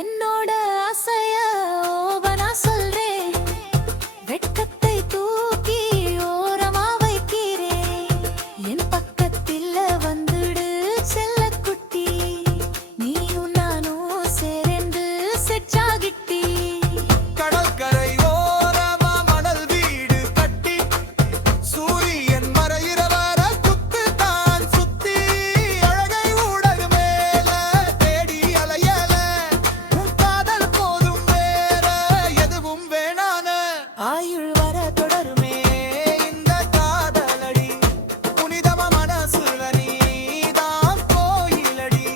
என்னோட ஆசைய ஓவனா சொல்றேன், வெட்கத்தை தூக்கி ஓரமா வைக்கிறேன். என் பக்கத்தில் வந்துடு செல்லக்குட்டி, நீயும் நானும் சேர்ந்து செட்டாகிட்டி. கடற்கரை ஓரமா மணல் வீடு கட்டி, சூரியன் மறையிற வர குத்து தான் சுத்தி, அழகை ஊடகு மேல தேடி அலையல, உன் காதல் போதும் வேற எதுவும் வேணான. ஆயுள் வர தொடருமே இந்த காதலடி, புனிதம மனசுல நீதான் கோயிலடி.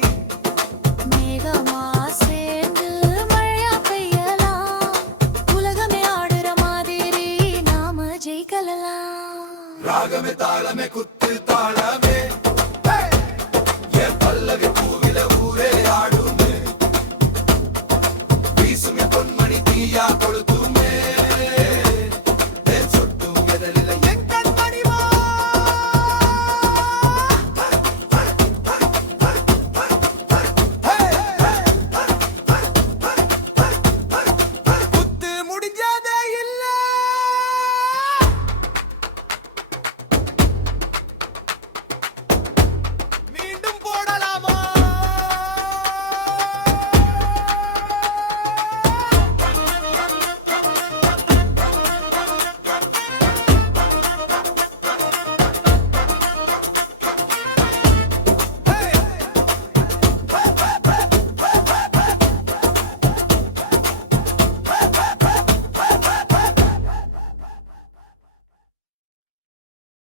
மேகமா சேர்ந்து மழையா பெய்யலாம், உலகமே ஆடுற மாதிரி நாம ஜெயிக்கலாம். ராகமே தாளமே குத்து தாள